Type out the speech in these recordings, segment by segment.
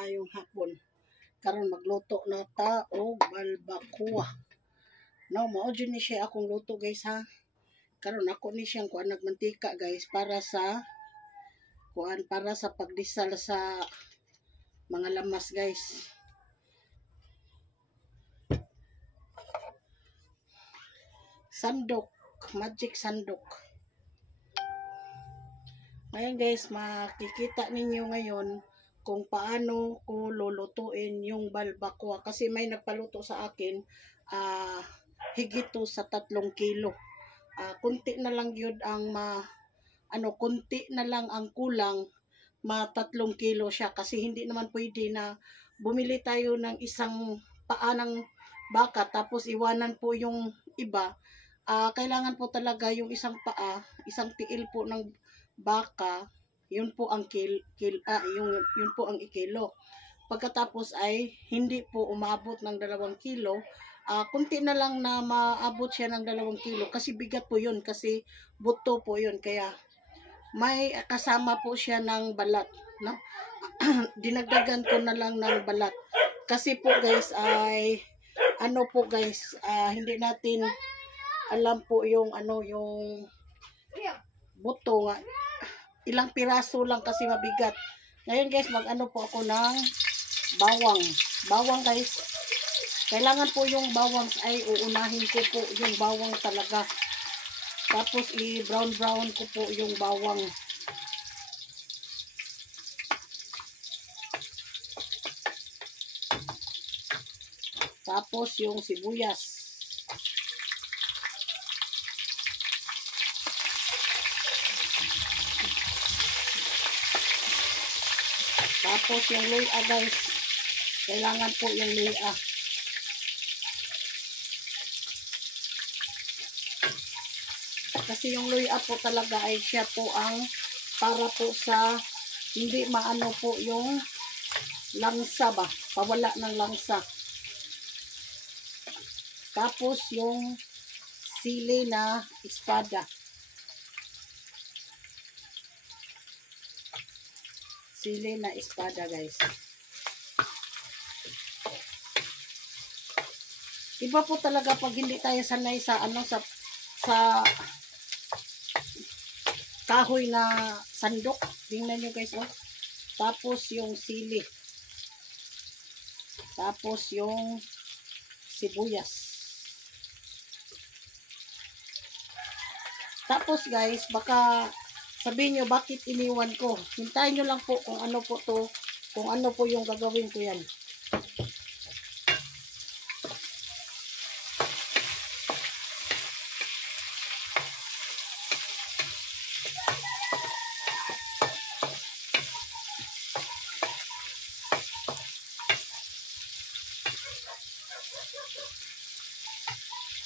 maayong hapon. Karon magluto na ta og balbacoa. No, mao jud ni siya akong luto guys ha. Karon ako ni siyang kuan nagmantika guys para sa pagdisal sa mga lamas guys. Sandok, magic sandok. Ngayon guys, makikita ninyo ngayon kung paano ko lulutuin yung balbacoa. Kasi may nagpaluto sa akin, higit to sa 3 kilo. Kunti na lang yun ang kunti na lang ang kulang, 3 kilo siya. Kasi hindi naman pwede na bumili tayo ng isang paa ng baka tapos iwanan po yung iba. Kailangan po talaga yung isang paa, isang tiil po ng baka, yun po ang yun po ang ikilo. Pagkatapos ay hindi po umabot ng 2 kilo. Kunti na lang na maabot siya ng 2 kilo kasi bigat po yun, kasi buto po yun, kaya may kasama po siya ng balat, no? Dinagdagan ko na lang ng balat kasi po guys ay hindi natin alam po yung yung buto nga, ilang piraso lang kasi mabigat. Ngayon guys, po ako ng bawang guys. Kailangan po yung bawang ay uunahin ko po yung bawang talaga. Tapos i-brown ko po yung bawang. Tapos yung sibuyas. Tapos yung luya guys. Kailangan po yung luya. Kasi yung luya po talaga ay siya po ang para po sa hindi maano po yung langsa ba. Pawala ng langsa. Tapos yung sili na espada. Sili na espada guys. Iba po talaga pag hindi tayo sanay sa sa kahoy na sandok. Tingnan nyo guys, oh. Tapos yung sili. Tapos yung sibuyas. Tapos guys, baka sabihin nyo bakit iniwan ko. Hintayin nyo lang po kung ano po to, kung ano po yung gagawin ko yan.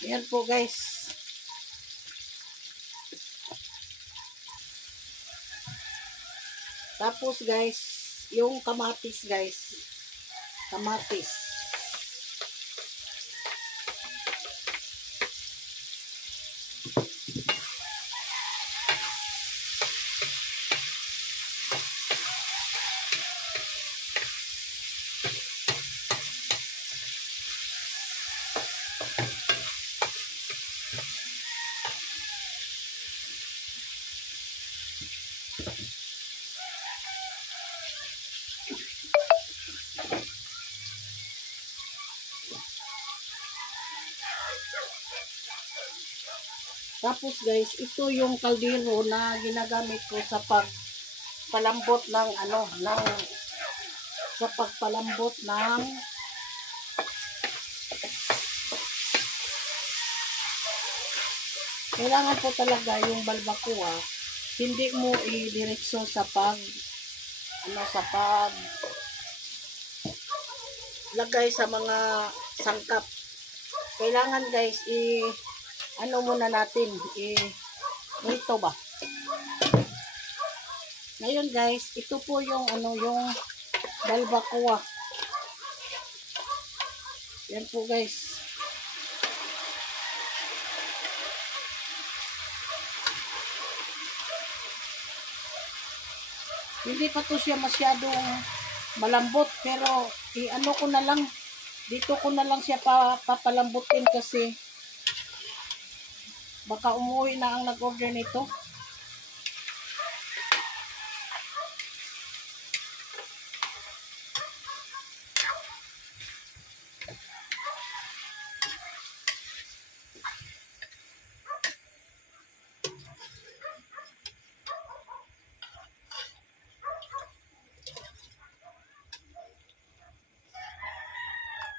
Yan po guys. Tapos guys, yung kamatis guys. Kamatis. Tapos guys, ito yung kaldero na ginagamit ko sa pagpalambot ng kailangan po talaga yung balbacoa, hindi mo idiretso sa lagay sa mga sangkap. Kailangan guys muna natin ito ba. Ngayon guys, ito po yung yung balbacoa. Yan po guys. Hindi pa to siya masyadong malambot, pero i-ano ko na lang, dito ko na lang siya papalambutin kasi baka umuwi na ang nag-order nito.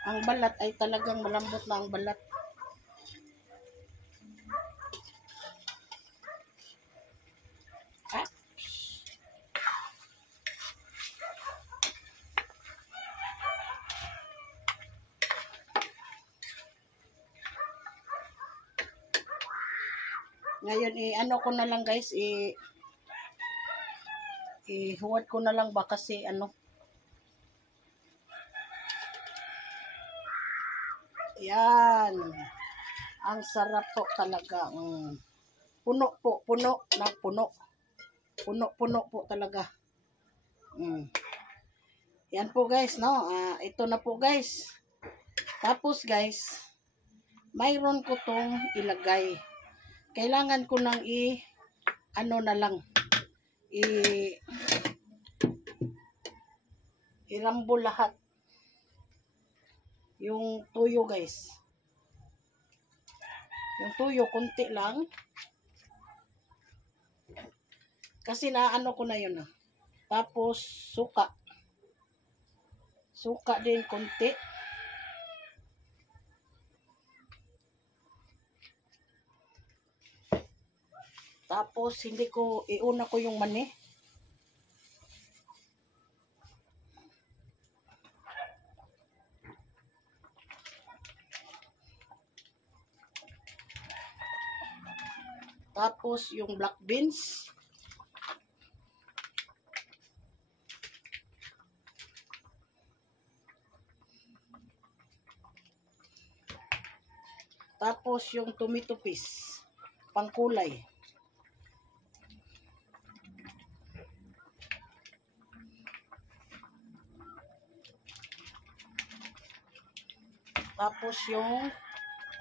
Ang balat ay talagang malambot na ang balat. Ah. Ngayon, ano ko na lang guys, ihuwad ko na lang ba kasi ano. Yan. Ang sarap po talaga. Puno po, puno na puno. Puno-puno po talaga. Yan po guys, no? Ito na po guys. Tapos guys, mayroon ko tong ilagay. Kailangan ko nang ano na lang. Irambol lahat. Yung tuyo guys. Yung tuyo, konti lang. Kasi naano ko na yun. Tapos, suka. Suka din, konti. Tapos, hindi ko, iuna ko yung mani. Tapos, yung black beans. Tapos, yung tomato paste. Pangkulay. Tapos, yung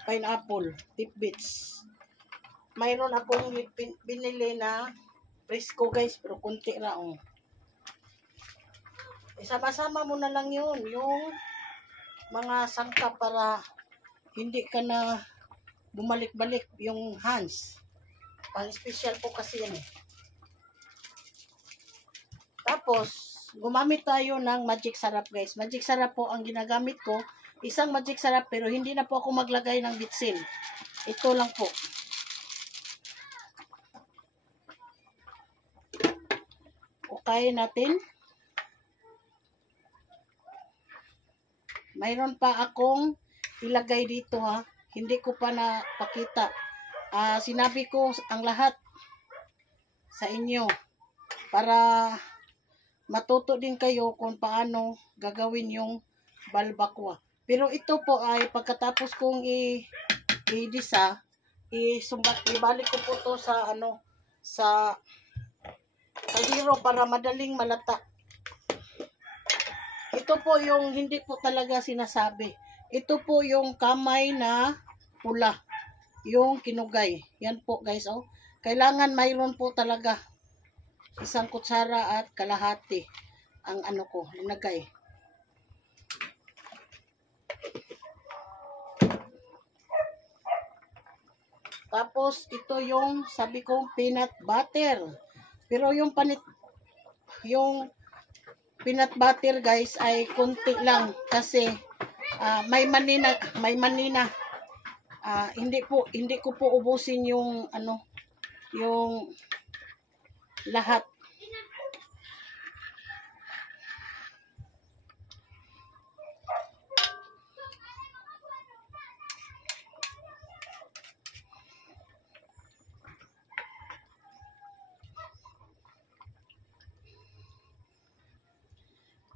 pineapple, tidbits. Mayroon akong binili na presko guys, pero kunti ra Isama-sama mo na lang yun, yung mga sangkap para hindi ka na bumalik-balik yung hands. Pang-special po kasi yan eh. Tapos, gumamit tayo ng magic sarap guys. Magic sarap po ang ginagamit ko. Isang magic sarap pero hindi na po ako maglagay ng bitsin. Ito lang po. Okay natin. Mayroon pa akong ilagay dito ha. Hindi ko pa napakita. Sinabi ko ang lahat sa inyo para matuto din kayo kung paano gagawin yung balbakwa. Pero ito po ay pagkatapos kong i-disa, ibalik ko po to sa sa kaldero para madaling malata. Ito po yung hindi po talaga sinasabi. Ito po yung kamay na pula. Yung kinugay. Yan po guys. Kailangan mayroon po talaga isang kutsara at kalahati ang ko linagay. Tapos ito yung sabi ko peanut butter. Pero yung peanut butter guys ay konti lang kasi may manina. Hindi ko po ubusin yung yung lahat.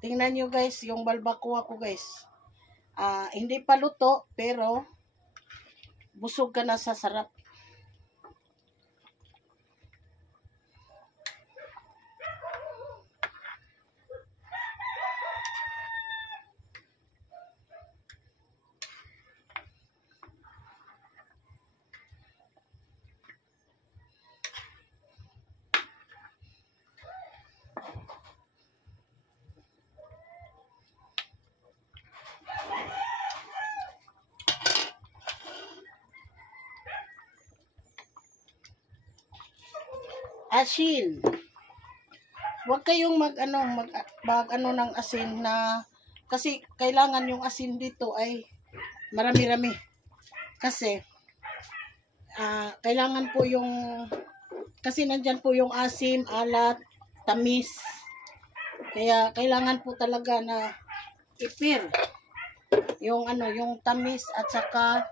Tingnan nyo guys, yung balbacoa ko guys. Hindi pa luto, pero busog ka na sa sarap. Asin. Huwag kayong mag ng asin na kasi kailangan yung asin dito ay marami-rami. Kasi kailangan po kasi nandyan po yung asim, alat, tamis. Kaya kailangan po talaga na ipir yung tamis at saka